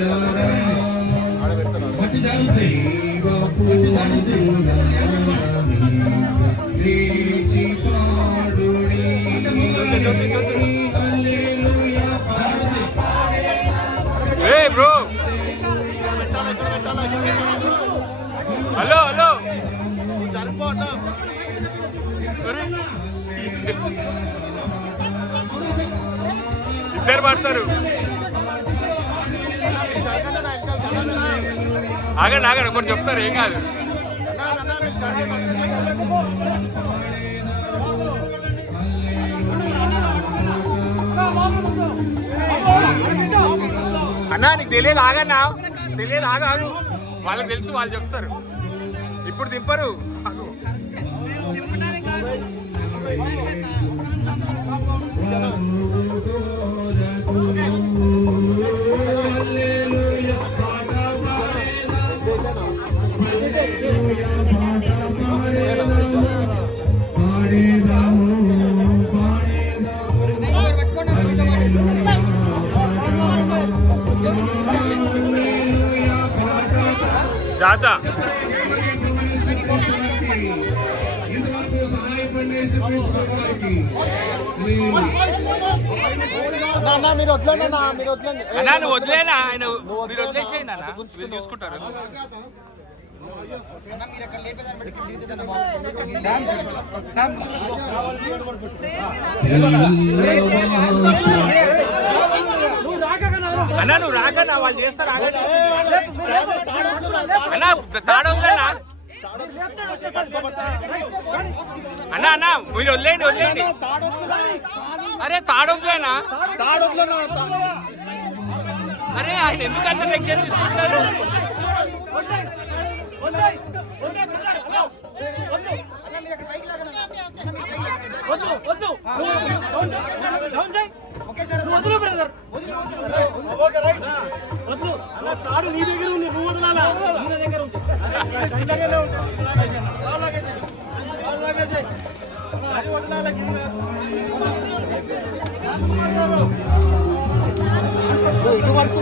Hey bro, hello hello. ఇద్దరు పడతారు. ఆగండి ఆగండి ఒకటి చెప్తారు, ఏం కాదు. అన్నా నీకు తెలియదు, ఆగన్నా తెలియదు, ఆగాదు. వాళ్ళకి తెలుసు, వాళ్ళు చెప్తారు. ఇప్పుడు దింపరు. జాతా అన్నా నువ్వు వదిలేనా, ఆయన మీరు వదిలేసేయండి అన్న, మీరు చూసుకుంటారు. అన్నా నువ్వు రాకన్నా, వాళ్ళు చేస్తారు. అన్నా తాడొద్దులేనా అన్నా, అన్నా మీరు వదిలేయండి వదిలేయండి. అరే తాడొద్దులేనా, అరే ఆయన ఎందుకు అంత నెక్షన్ తీసుకుంటారు? తాడు నీ దగ్గర ఉంది, నువ్వు వదలాలా? ఇటు వరకు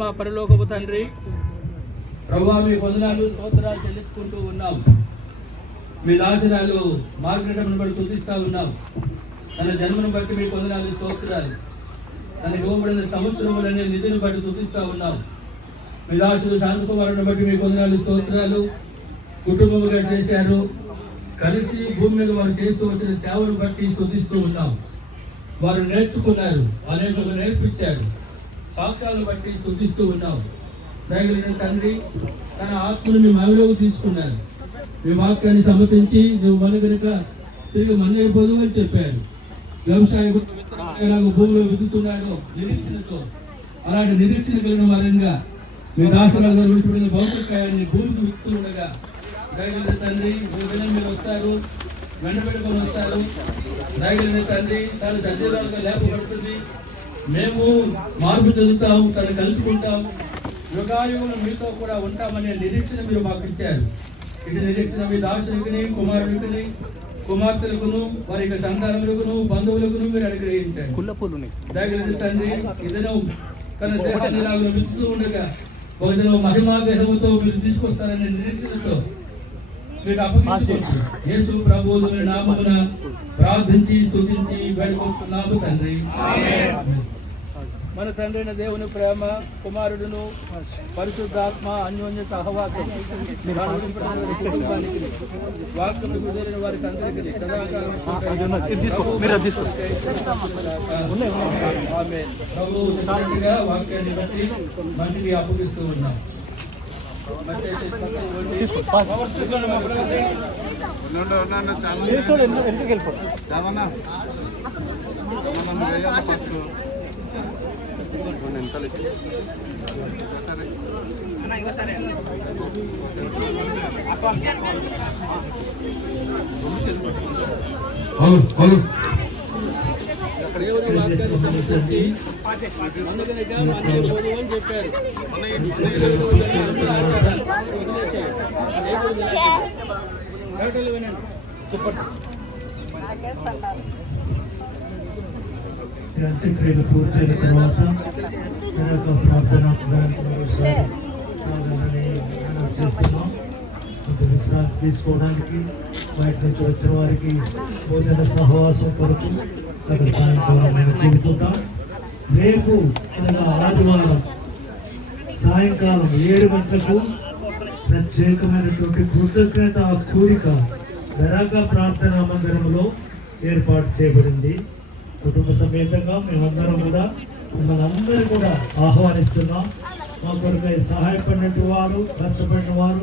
మా పరలోకపు తండ్రి, ప్రభువా మీ వందనాలు స్తోత్రాలు చెల్లించుకుంటూ ఉన్నాం. మీ దాసరాలు మార్గటమును బట్టి స్తుతిస్తూ ఉన్నాం. తన జన్మను బట్టి మీ వందనాలు స్తోత్రాలు. తనకి ఇవ్వబడిన సంవత్సరములనే నిధిని బట్టి స్తుతిస్తూ ఉన్నాం. మీ దాసుడు శాంతకుమారుని బట్టి మీ వందనాలు స్తోత్రాలు. కుటుంబముగా చేశారు, కలిసి భూమి మీద వారు చేస్తూ వచ్చిన సేవను బట్టి స్తుతిస్తూ ఉన్నాం. వారు నేర్చుకున్నారు, అనేకులు నేర్పించారు, సాక్ష్యాలను బట్టి స్తుతిస్తూ ఉన్నాం. దయగలిగిన తండ్రి, తన ఆత్మను మీ మనలోకి తీసుకున్నారు. మీ వాక్యాన్ని సమ్మతించి నువ్వు మన కనుక తిరిగి మనైపోదు అని చెప్పారు. వ్యవసాయ భూమిలో విదుతున్నాడు నిరీక్షణతో, అలాంటి నిరీక్షణ కలిగిన వారంగా మీ దాసరాలు విడిచిపెట్టిన భౌతికాయాన్ని భూమికి విడుతుండగా, దయగలిగిన తండ్రి మీరు వస్తారు, వెంటబెట్టుకొని వస్తారు. దయగలిగిన తండ్రి తను సజీవాలుగా లేపబడుతుంది. మేము మార్పు చెందుతాం, తను కలుసుకుంటాం, యుగాయుగులు మీతో కూడా ఉంటామనే నిరీక్షణ మీరు మాకు ఇచ్చారు. ఇది నిరీక్షణ మీ దాసునికిని, కుమారుడికిని, కుమార్తెలకును, వారి యొక్క సంతానములకును, బంధువులకును మీరు అనుగ్రహించారు. దయగలిగిన తండ్రి ఇదను తన దేహాన్ని లాగా విడుతూ ఉండగా ఒక దినం మహిమా దేహముతో మీరు తీసుకొస్తారనే నిరీక్షణతో మీకు అప్పగించుకోవచ్చు. యేసు ప్రభువుల నామమున ప్రార్థించి స్తుతించి వేడుకుంటున్నాము తండ్రి. మన తండ్రైన దేవుని ప్రేమ, కుమారుడును పరిశుద్ధాత్మ అన్యోన్య సహవాసం వాక్యము కుదిరిన వారికి అందరికీ సదాకాలం ఆమేన్. ప్రభువు సాక్షిగా వాక్యాన్ని బట్టి మందికి అప్పగిస్తూ ఉన్నాం. అంత్యక్రియలు పూర్తయిన తర్వాత ప్రార్థన చేస్తున్నాం. కొంత విశ్రాంతి తీసుకోవడానికి బయట నుంచి వచ్చిన వారికి భోజన సహవాసం కొరకు అక్కడ సాయంకాలం మేము తిరుగుతుంటాం. రేపు అనగా ఆదివారం సాయంకాలం 7 గంటలకు ప్రత్యేకమైనటువంటి కృతజ్ఞత కూడిక బెరాకా ప్రార్థనా మందిరంలో ఏర్పాటు చేయబడింది. కుటుంబ సమేతంగా మేమందరం కూడా మిమ్మల్ని అందరూ కూడా ఆహ్వానిస్తున్నాం. మా కొరకై సహాయపడినట్టు వారు, కష్టపడిన వారు,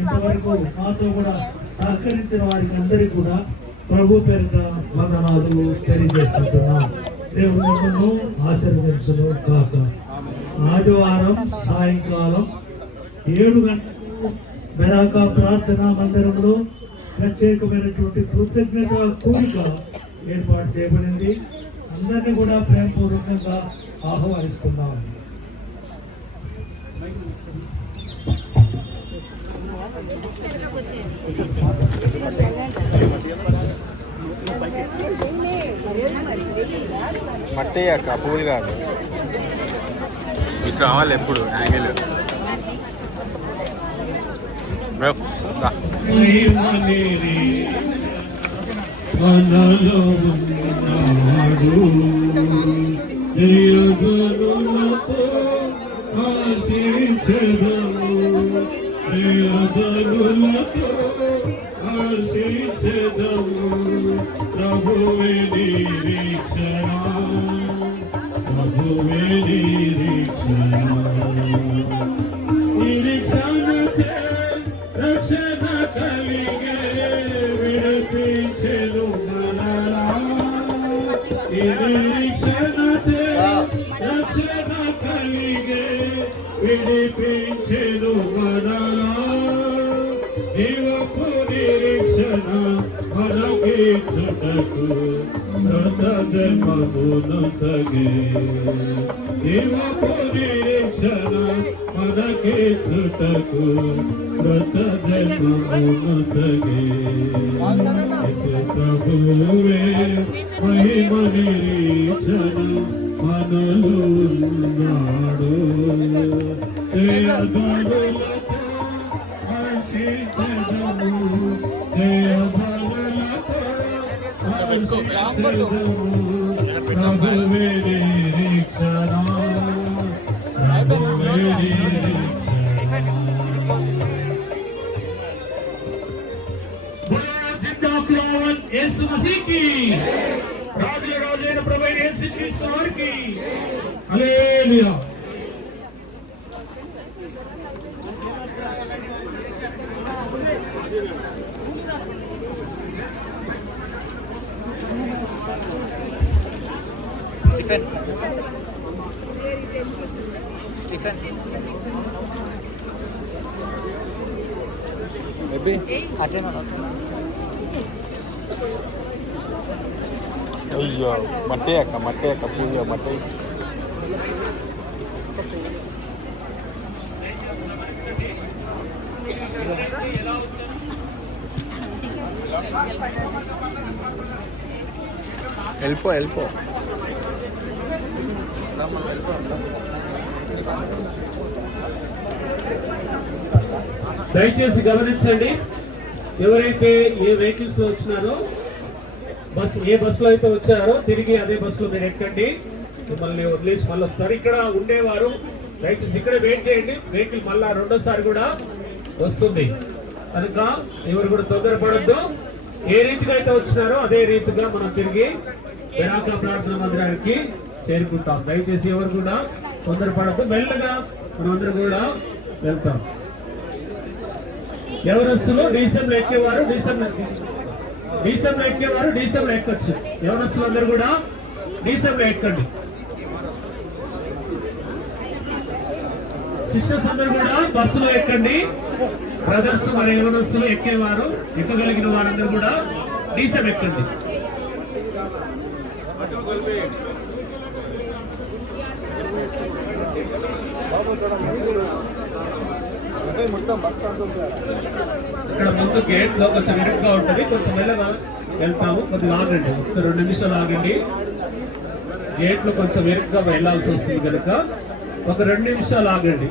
ఇంతవరకు మాతో కూడా సహకరించిన వారికి అందరికీ కూడా ప్రభు పేరిట వందనాలు తెలియజేసుకుంటున్నాం. దేవుడు మిమ్మల్ని ఆశీర్వదించును కాక. ఆదివారం సాయంకాలం 7 గంటలకు బెరాకా ప్రార్థనా మందిరంలో ప్రత్యేకమైనటువంటి కృతజ్ఞత కూడిక ఏర్పాటు చేయబడింది. అందరినీ కూడా ప్రేమపూర్వకంగా ఆహ్వానిస్తున్నాం. మట్టి అక్క పూలు కాదు, ఇటు రావాలి ఎప్పుడు యాంగిల్. మనలో ఉన్నాడు జయగరులతో ఆశించెదము, జయగరులతో ఆశించెదము. ప్రభువే నిరీక్షణ, ప్రభువే నిరీక్షణ. నిరీక్షణచే రక్షణ కలిగే విడిపించెను మనలా. నిరీక్షణచే రక్షణ కలిగే విడిపించెను మనలా. నీవకు నిరీక్షణ మనకిచ్చుటకు వ్రత జన్మమును సగే. నీవకు నిరీక్షణ మనకిచ్చుటకు వ్రత జన్మమును సగే. ప్రభువే మహిమ నిరీక్షణ మనలో ఉన్నాడు. జయగరులతో హర్షించెదము, జయగరులతో హర్షించెదము. ప్రభువే నిరీక్షణ, ప్రభువే నిరీక్షణ. యేసు మసీహ్కి, రాజుల రాజైన ప్రభువైన యేసుక్రీస్తు వారికి హల్లెలూయా. అయ్యో మట్టి అక్క పూజ మట్టి. వెళ్ళిపో దయచేసి గమనించండి. ఎవరైతే ఏ వెహికల్స్ లో వచ్చినారో, ఏ బస్సులో అయితే వచ్చారో తిరిగి అదే బస్సులో మీరు ఎక్కండి. మిమ్మల్ని వదిలేసి మళ్ళీ వస్తారు. ఇక్కడ ఉండేవారు దయచేసి ఇక్కడే వెయిట్ చేయండి. వెహికల్ మళ్ళా రెండోసారి కూడా వస్తుంది కనుక ఎవరు కూడా తొందరపడద్దు. ఏ రీతిగా అయితే వచ్చినారో అదే రీతిగా మనం తిరిగి బెరాకా ప్రార్థన మందిరానికి చేరుకుంటాం. దయచేసి ఎవరు కూడా తొందరపడద్దు. మెల్లగా మనందరూ కూడా వెళ్తాం. ఎవరస్తులు డీసెంలో ఎక్కేవారు డీసెంలో ఎక్కేవారు డీసెంలో ఎక్కొచ్చు. ఎవరస్తులు అందరూ కూడా డీసెంలో ఎక్కండి. సిస్టర్స్ అందరూ కూడా బస్సులో ఎక్కండి. బ్రదర్స్ మరి ఎవరస్తులు ఎక్కేవారు ఎక్కగలిగిన వారందరూ కూడా డీసెం ఎక్కండి. ఇక్కడ ముందు గేట్ లో కొంచెం ఇరుగ్గా ఉంటుంది. కొంచెం మెల్లగా వెళ్తాము. కొద్దిగా ఆగండి, ఒక 2 నిమిషాలు ఆగండి. గేట్ లో కొంచెం ఇరుగ్గా వెళ్లాల్సి వస్తుంది కనుక ఒక 2 నిమిషాలు ఆగండి.